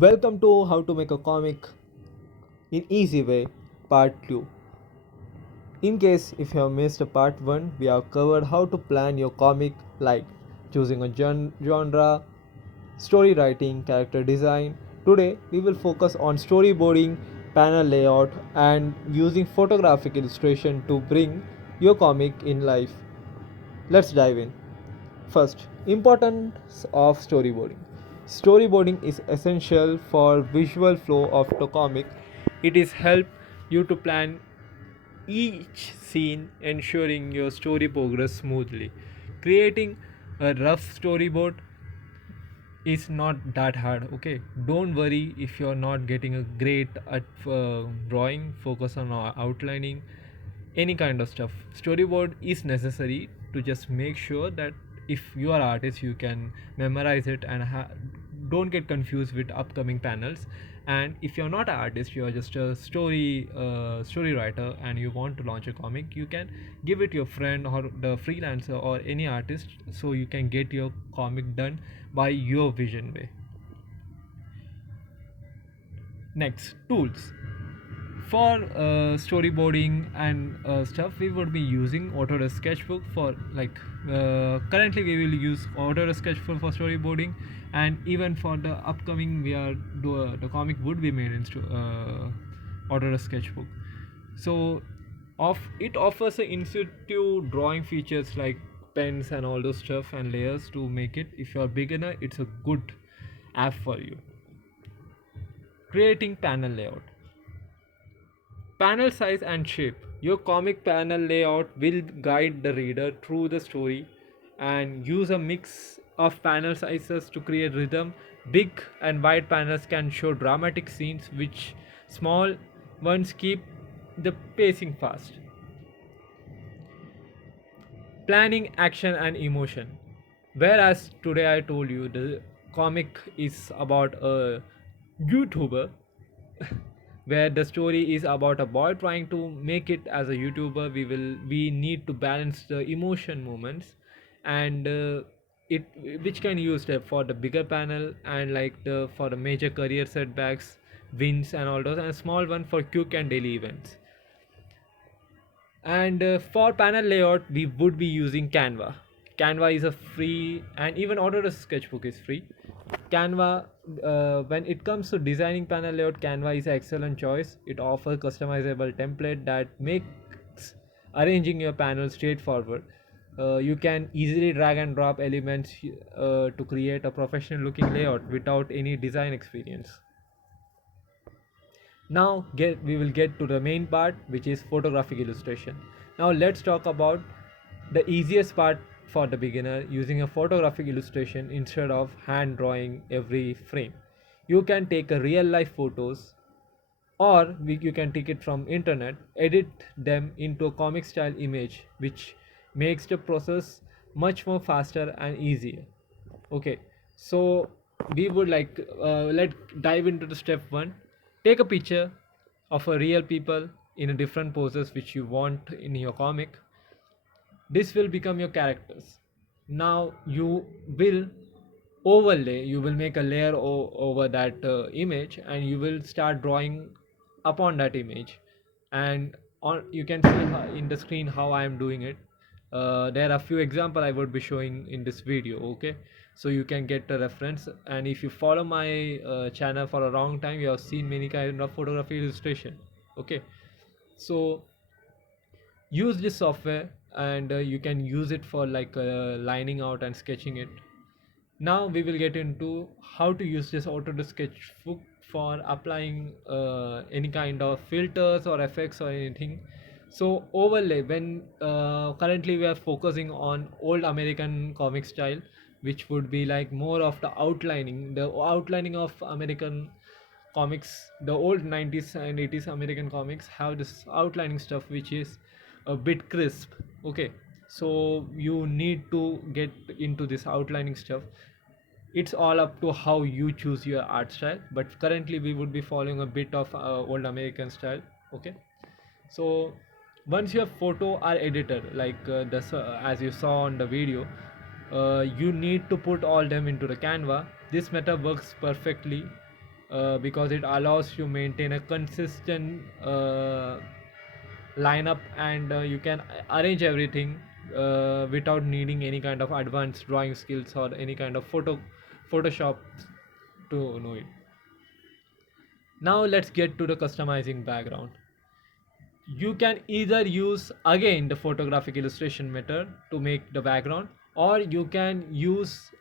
Welcome to How to Make a Comic in Easy Way, Part 2. In case if you have missed a Part 1, we have covered how to plan your comic like choosing a genre, story writing, character design. Today we will focus on storyboarding, panel layout, and using photographic illustration to bring your comic in life. Let's dive in. First, importance of storyboarding. Storyboarding is essential for visual flow of the comic. It is help you to plan each scene, ensuring your story progress smoothly. Creating a rough storyboard is not that hard. Okay, don't worry if you're not getting a great at drawing. Focus on outlining any kind of stuff. Storyboard is necessary to just make sure that if you are artist you can memorize it and don't get confused with upcoming panels. And if you're not an artist, you are just a story writer and you want to launch a comic, you can give it your friend or the freelancer or any artist so you can get your comic done by your vision way. Next, tools for storyboarding and stuff. We would be using Autodesk Sketchbook for like currently we will use Autodesk Sketchbook for storyboarding, and even for the upcoming we are the comic would be made in Autodesk Sketchbook. So it offers a intuitive drawing features like pens and all those stuff and layers to make it. If you're a beginner, it's a good app for you. Creating panel layout. Panel size and shape. Your comic panel layout will guide the reader through the story and use a mix of panel sizes to create rhythm. Big and wide panels can show dramatic scenes, which small ones keep the pacing fast. Planning action and emotion. Whereas today I told you the comic is about a YouTuber, where the story is about a boy trying to make it as a YouTuber, we need to balance the emotion moments and it which can use for the bigger panel and like the for the major career setbacks, wins and all those, and a small one for quick and daily events. And for panel layout we would be using Canva is a free, and even Autodesk Sketchbook is free. Canva, when it comes to designing panel layout, Canva is an excellent choice. It offers customizable template that makes arranging your panel straightforward. You can easily drag and drop elements to create a professional looking layout without any design experience. Now we will get to the main part, which is photographic illustration. Now let's talk about the easiest part for the beginner, using a photographic illustration instead of hand drawing every frame. You can take a real life photos, or you can take it from internet, edit them into a comic style image, which makes the process much more faster and easier. Okay, so we would like let dive into the step one. Take a picture of a real people in a different poses which you want in your comic. This will become your characters. Now you will overlay, you will make a layer over that image, and you will start drawing upon that image. And on you can see in the screen how I am doing it. There are a few example I would be showing in this video. Okay, so you can get a reference, and if you follow my channel for a long time, you have seen many kind of photography illustration. Okay, so use this software, and you can use it for like lining out and sketching it. Now we will get into how to use this Autodesk Sketchbook for applying any kind of filters or effects or anything. So overlay, when currently we are focusing on old American comic style, which would be like more of the outlining of American comics. The old 90s and 80s American comics have this outlining stuff which is a bit crisp. Okay, so you need to get into this outlining stuff. It's all up to how you choose your art style, but currently we would be following a bit of old American style. Okay, so once your photo are edited like as you saw on the video, you need to put all them into the Canva. This method works perfectly because it allows you maintain a consistent lineup, and you can arrange everything without needing any kind of advanced drawing skills or any kind of Photoshop to know it. Now let's get to the customizing background. You can either use again the photographic illustration method to make the background, or you can use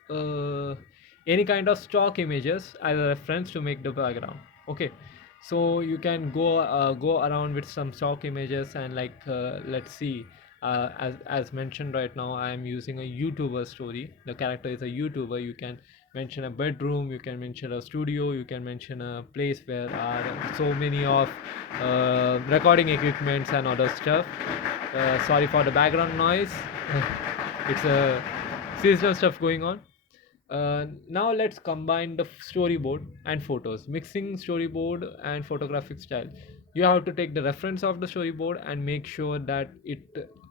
any kind of stock images as a reference to make the background. Okay, so you can go around with some stock images, and like let's see, as mentioned, right now I am using a YouTuber story. The character is a YouTuber. You can mention a bedroom, you can mention a studio, you can mention a place where are so many of recording equipments and other stuff. Sorry for the background noise. It's a seasonal stuff going on. Now let's combine the storyboard and photos, mixing storyboard and photographic style. You have to take the reference of the storyboard and make sure that it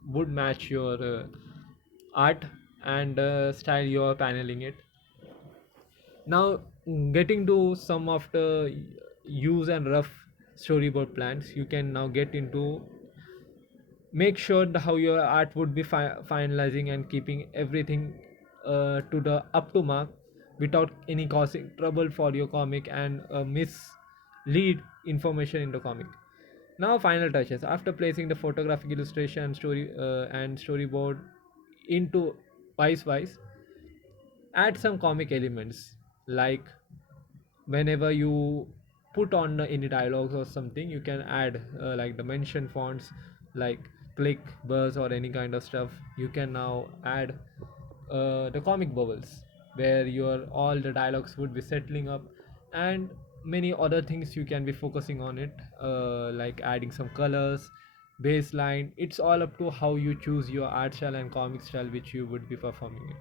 would match your art and style you are paneling it. Now, getting to some of the use and rough storyboard plans, you can now get into make sure how your art would be finalizing and keeping everything to the up to mark without any causing trouble for your comic and mislead information in the comic. Now, final touches after placing the photographic illustration and storyboard into wise, add some comic elements like whenever you put on any dialogues or something, you can add like the mention fonts like click, buzz, or any kind of stuff. You can now add the comic bubbles where your all the dialogues would be settling up, and many other things you can be focusing on it, like adding some colors, baseline. It's all up to how you choose your art style and comic style which you would be performing it.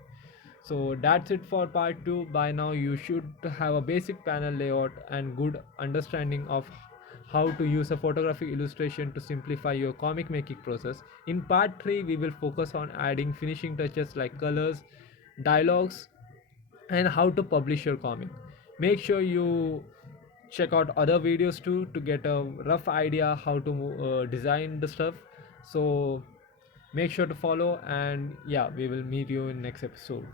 So that's it for part 2. By now you should have a basic panel layout and good understanding of how to use a photographic illustration to simplify your comic making process. In part 3 we will focus on adding finishing touches like colors, dialogues, and how to publish your comic. Make sure you check out other videos too to get a rough idea how to design the stuff. So make sure to follow, and yeah, we will meet you in next episode.